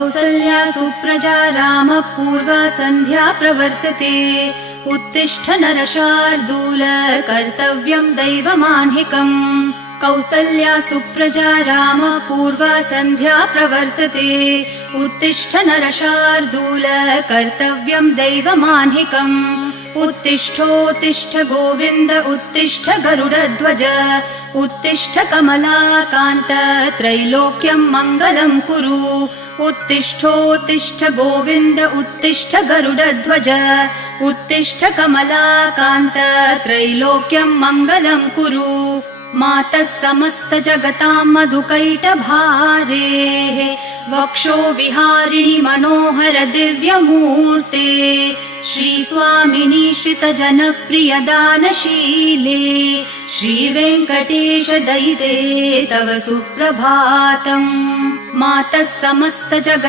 कौसल्या सुप्रजा रामपूर्वा सन्ध्या प्रवर्तते। उत्तिष्ठ नरशार्दूल कर्तव्यं दैवमान्हिकम्। कौसल्या सुप्रजा रामपूर्वा सन्ध्या प्रवर्तते। उत्तिष्ठ नरशार्दूल कर्तव्यं दैवमान्हिकम्। उत्तिष्ठोत्तिष्ठ गोविन्द उत्तिष्ठ गरुडध्वज। उत्तिष्ठ कमलाकान्त त्रैलोक्यं मङ्गलं कुरु। उत्तिष्ठोत्तिष्ठ गोविन्द उत्तिष्ठ गरुडध्वज। उत्तिष्ठ कमलाकान्त त्रैलोक्यं मङ्गलं कुरु। मातः समस्त जगतां मधुकैटभारेः वक्षो विहारिणि मनोहर दिव्यमूर्ते। श्रीस्वामिनि श्रितजनप्रिय दानशीले श्रीवेङ्कटेश दयिते तव सुप्रभातम्। मातः समस्त जगत्